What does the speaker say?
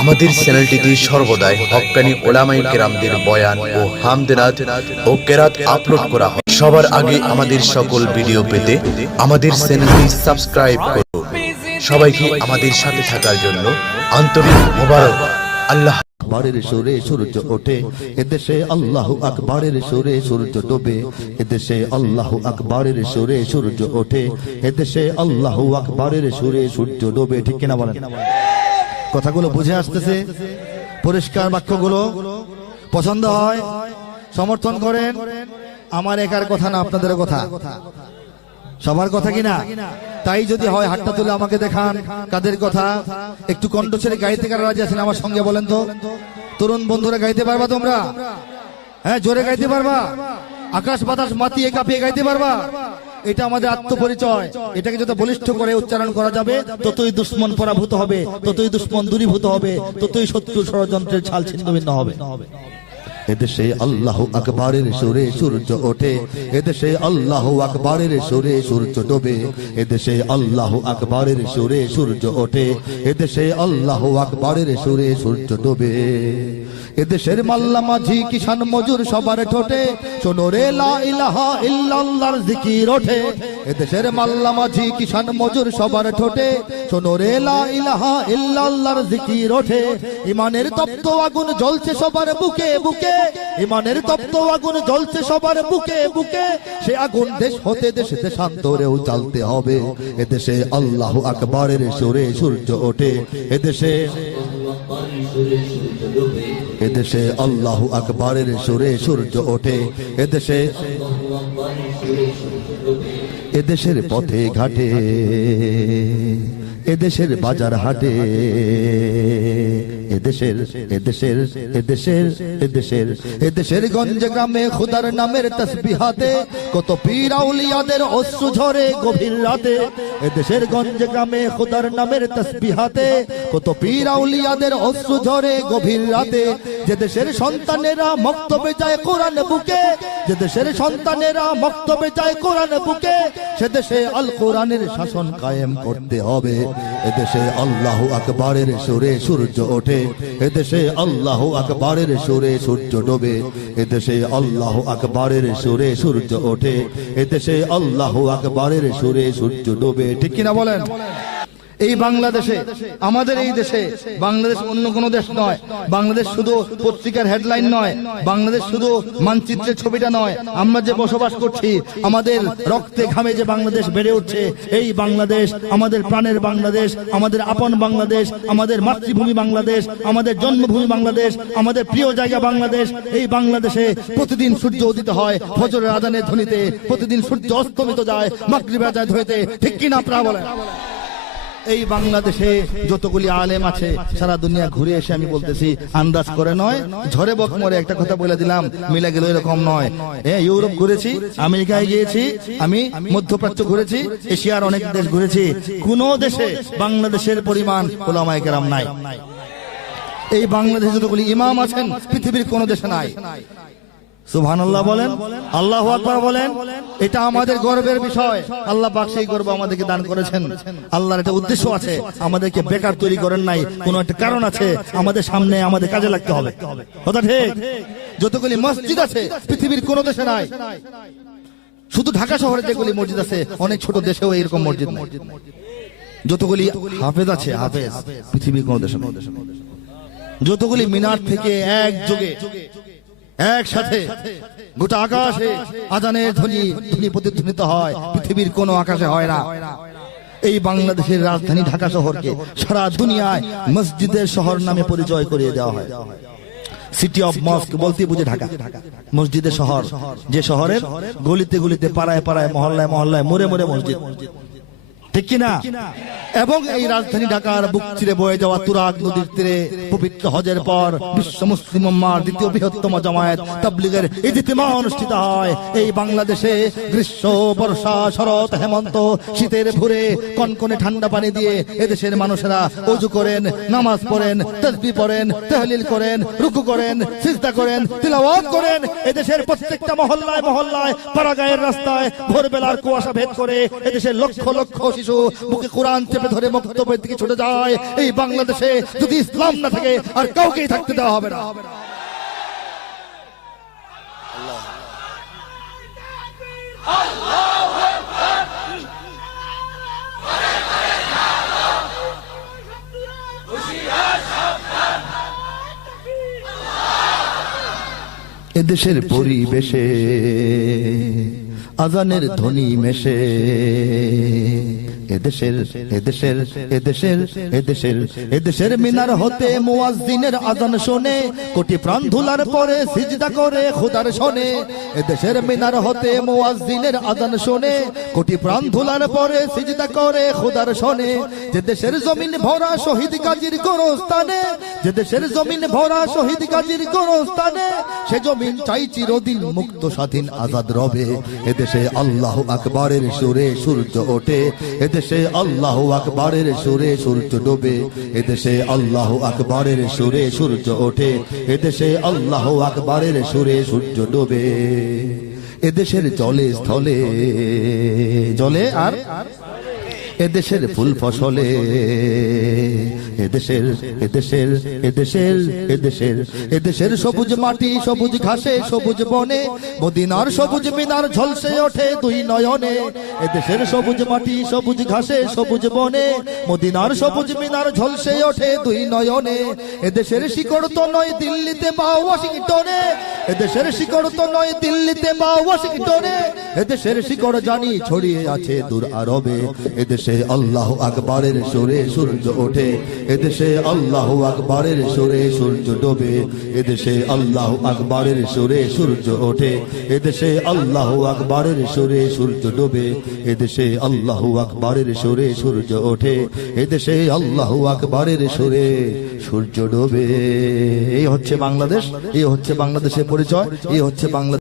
আমাদের চ্যানেলটিতে সর্বদাই হক্কানি উলামায়ে কেরামদের বয়ান ও হামদনাত ও কেরাত আপলোড করা হয়। সবার আগে আমাদের সকল ভিডিও পেতে আমাদের চ্যানেলটি সাবস্ক্রাইব করুন। সবাইকে আমাদের সাথে থাকার জন্য আন্তরিক মোবারকবাদ। আল্লাহ আকবরের সুরে সূর্য ওঠে এদেশে, আল্লাহু আকবরের সুরে সূর্য ডোবে এদেশে, আল্লাহু আকবরের সুরে সূর্য ওঠে এদেশে, আল্লাহু আকবরের সুরে সূর্য ডোবে। ঠিক কিনা বলেন? কথাগুলো বুঝে আসতেছে? পরিষ্কার বাক্যগুলো পছন্দ হয়? সমর্থন করেন? আমার একার কথা না, আপনাদের কথা, সবার কথা কিনা? তাই যদি হয় হাতটা তুলে আমাকে দেখান কাদের কথা। একটু কণ্ঠ ছেড়ে গাইতে কারা রাজি আছেন আমার সঙ্গে বলেন তো? তরুণ বন্ধুরা গাইতে পারবা তোমরা? হ্যাঁ, জোরে গাইতে পারবা? আকাশ বাতাস মাতিয়ে কাঁপিয়ে গাইতে পারবা? এটা আমাদের আত্মপরিচয়। এটাকে যত বলিষ্ঠ করে উচ্চারণ করা যাবে ততই দুশ্মন পরাভূত হবে, ততই দুশ্মন দূরীভূত হবে, ততই শত্রু ষড়যন্ত্রের ছাল ছিন্নভিন্ন হবে। এদেশে আল্লাহু আকবরের সুরে সূর্য ওঠে এদেশে, আল্লাহু আকবরের সুরে সূর্য ডোবে এদেশে, আল্লাহু আকবরের সুরে সূর্য ওঠে এদেশে, আল্লাহু আকবরের সুরে সূর্য ডোবে এদেশের মাল্লা মাঝি কিষান মজুর সবার ঠোঁটে শোনো রে লা ইলাহা ইল্লাল্লাহর জিকির ওঠে এদেশের মাল্লা মাঝি কিষান মজুর সবার ঠোঁটে শোনো রে লা ইলাহা ইল্লাল্লাহর জিকির ওঠে ঈমানের তপ্ত আগুন জ্বলছে সবার বুকে বুকে, ঈমানের তপ্ত আগুন জ্বলছে সবার বুকে বুকে, সে আগুন দেশ হতে দেশে দেশান্তরেও জ্বালতে হবে এদেশে, আল্লাহু আকবরের সুরে সূর্য ওঠে এদেশে, এদেশে আল্লাহু আকবরের সুরে সূর্য ওঠে এদেশে, এদেশের পথে ঘাটে এদেশের বাজার হাটে এদেশের, এদেশের, এদেশের, এদেশের, এদেশের গঞ্জে গ্রামে খুদার নামের তাসবিহাতে কত পীর আউলিয়াদের অশ্রু ঝরে গভীর রাতে এদেশের গঞ্জে গ্রামে খুদার নামের তাসবিহাতে কত পীর আউলিয়াদের অশ্রু ঝরে গভীর রাতে যে দেশের সন্তানেরা মক্তবে যায় কোরআন বুকে, যে দেশের সন্তানেরা মক্তবে যায় কোরআন বুকে, সে দেশে আল কোরআনের শাসন কায়েম করতে হবে এদেশে, আল্লাহু আকবরের সুরে সূর্য ওঠে এদেশে, আল্লাহু আকবরের সুরে সূর্য ডোবে এদেশে, আল্লাহু আকবরের সুরে সূর্য ওঠে এদেশে, আল্লাহু আকবরের সুরে সূর্য ডোবে। ঠিক কিনা বলেন? এই বাংলাদেশে, আমাদের এই দেশে, বাংলাদেশ অন্য কোনো দেশ নয়, বাংলাদেশ শুধু পত্রিকার হেডলাইন নয়, বাংলাদেশ শুধু মানচিত্রের ছবিটা নয়, আমরা যে বসবাস করছি, আমাদের রক্তে ঘামে যে বাংলাদেশ বেড়ে উঠছে, এই বাংলাদেশ আমাদের প্রাণের বাংলাদেশ, আমাদের আপন বাংলাদেশ, আমাদের মাতৃভূমি বাংলাদেশ, আমাদের জন্মভূমি বাংলাদেশ, আমাদের প্রিয় জায়গা বাংলাদেশ। এই বাংলাদেশে প্রতিদিন সূর্য উদিত হয় ফজরের আযানের ধ্বনিতে, প্রতিদিন সূর্য অস্তমিত যায় মাগরিবের আযানের ধ্বনিতে। ঠিক কিনা আপনারা বলেন? এই বাংলাদেশে যতগুলি আলেম আছে সারা দুনিয়া ঘুরে এসে আমি বলতেছি, আন্দাজ করে নয়, ঝড়ে বকমরে একটা কথা বলে দিলাম, মিলে গেল এরকম নয়। ইউরোপ ঘুরেছি, আমেরিকায় গিয়েছি, আমি মধ্যপ্রাচ্য ঘুরেছি, এশিয়ার অনেক দেশ ঘুরেছি, কোন দেশে বাংলাদেশের পরিমাণ উলামায়ে কেরাম নাই। এই বাংলাদেশে যতগুলি ইমাম আছেন পৃথিবীর কোন দেশে নাই। সুবহানাল্লাহ বলেন, আল্লাহু আকবার বলেন। এটা আমাদের গর্বের বিষয়। আল্লাহ পাক সেই গর্ব আমাদেরকে দান করেছেন। আল্লাহর একটা উদ্দেশ্য আছে, আমাদেরকে বেকার তৈরি করেন নাই, কোন একটা কারণ আছে, আমাদের সামনে আমাদের কাজে লাগতে হবে। কথা ঠিক? যতগুলি মসজিদ আছে পৃথিবীর কোন দেশে নাই, শুধু ঢাকা শহরে যেগুলি মসজিদ আছে, অনেক ছোট দেশেও এরকম মসজিদ নাই। যতগুলি হাফেজ আছে, হাফেজ পৃথিবীর কোন দেশে নাই। যতগুলি মিনার থেকে একযোগে একসাথে গোটা আকাশে আযানের ধ্বনি প্রতিধ্বনিত হয়, পৃথিবীর কোন আকাশে হয় না। এই বাংলাদেশের রাজধানী ঢাকা শহরকে সারা দুনিয়ায় মসজিদের শহর নামে পরিচয় করিয়ে দেওয়া হয়। সিটি অফ মস্ক বলতে বুঝে ঢাকা, মসজিদের শহর, যে শহরের গলিতে গলিতে পাড়ায় পাড়ায় মহল্লায় মহল্লায় মোড়ে মোড়ে মসজিদ। ঠিক কিনা? এবং এই রাজধানী ঢাকার বুক চিরে বয়ে যাওয়া তুরাগ নদীর তীরে পবিত্র হজের পর বিশ্ব মুসলিম উম্মাহর দ্বিতীয় বৃহত্তম জামায়াত তাবলীগের ইজতিমা অনুষ্ঠিত হয় এই বাংলাদেশে। গ্রীষ্ম, বর্ষা, শরৎ, হেমন্ত, শীতের ভোরে কনকনে ঠান্ডা পানি দিয়ে এদেশের মানুষেরা ওযু করেন, নামাজ পড়েন, তাসবিহ পড়েন, তাহলিল করেন, রুকু করেন, সিজদা করেন, তিলাওয়াত করেন। এদেশের প্রত্যেকটা মহল্লায় মহল্লায়, পাড়াগাঁয়ের রাস্তায় ভোরবেলার কুয়াশা ভেদ করে এদেশের লক্ষ লক্ষ শিশু মুখে কোরআন চেপে ধরে বক্তব্যের দিকে ছুটে যায়। এই বাংলাদেশে যদি ইসলাম না থাকে আর কাউকেই থাকতে দেওয়া হবে না। এদেশের পরিবেশে আজানের ধ্বনি মেশে, এদেশের মিনার হতে মুয়াজ্জিনের আজান শোনে, কোটি প্রাণ ধুলার পরে সিজদা করে খোদার শোনে। এদেশের মিনার হতে মুয়াজ্জিনের আজান শোনে, কোটি প্রাণ ধুলার পরে সিজদা করে খোদার শোনে। যে দেশের জমিন ভরা শহীদ গাজীর গোরস্থানে, যে দেশের জমিন ভরা শহীদ গাজীর গোরস্থানে, সে জমিন চাই চিরদিন মুক্ত স্বাধীন আজাদ রবে। এদেশে আল্লাহু আকবারের সুরে সূর্য ওঠে, এদেশে আল্লাহু আকবারের সুরে সূর্য ডোবে। এদেশে আল্লাহু আকবারের সুরে সূর্য ওঠে, এদেশে আল্লাহু আকবারের সুরে সূর্য ডোবে। এদেশের জলে স্থলে জলে আর এদেশের ফুল ফসলে, এদেশের সবুজ মাটি সবুজ ঘাসে সবুজ বনে, মদিনার সবুজ মিনার ঝলসে ওঠে দুই নয়নে। এদেশের সবুজ মাটি সবুজ ঘাসে সবুজ বনে, মদিনার সবুজ মিনার ঝলসে ওঠে দুই নয়নে। এদেশের শিকড় তো নয় দিল্লিতে বা ওয়াশিংটনে, এদেশের শিকড় তো নয় দিল্লিতে বা ওয়াশিংটনে, এদেশের শিকড় জানি ছড়িয়ে আছে দূর আরবে। এদেশে আল্লাহু আকবারের সুরে সূর্য ওঠে, এদেশে আল্লাহু আকবারের সুরে সূর্য ডোবে। এদেশে আল্লাহু আকবারের সুরে সূর্য ওঠে, এদেশে আল্লাহু আকবারের সুরে সূর্য ডোবে। এদেশে আল্লাহু আকবারের সুরে সূর্য ওঠে, এদেশে আল্লাহু আকবারের সুরে সূর্য ডোবে। এই হচ্ছে বাংলাদেশ, এই হচ্ছে বাংলাদেশের পরিচয়, এই হচ্ছে বাংলাদেশ।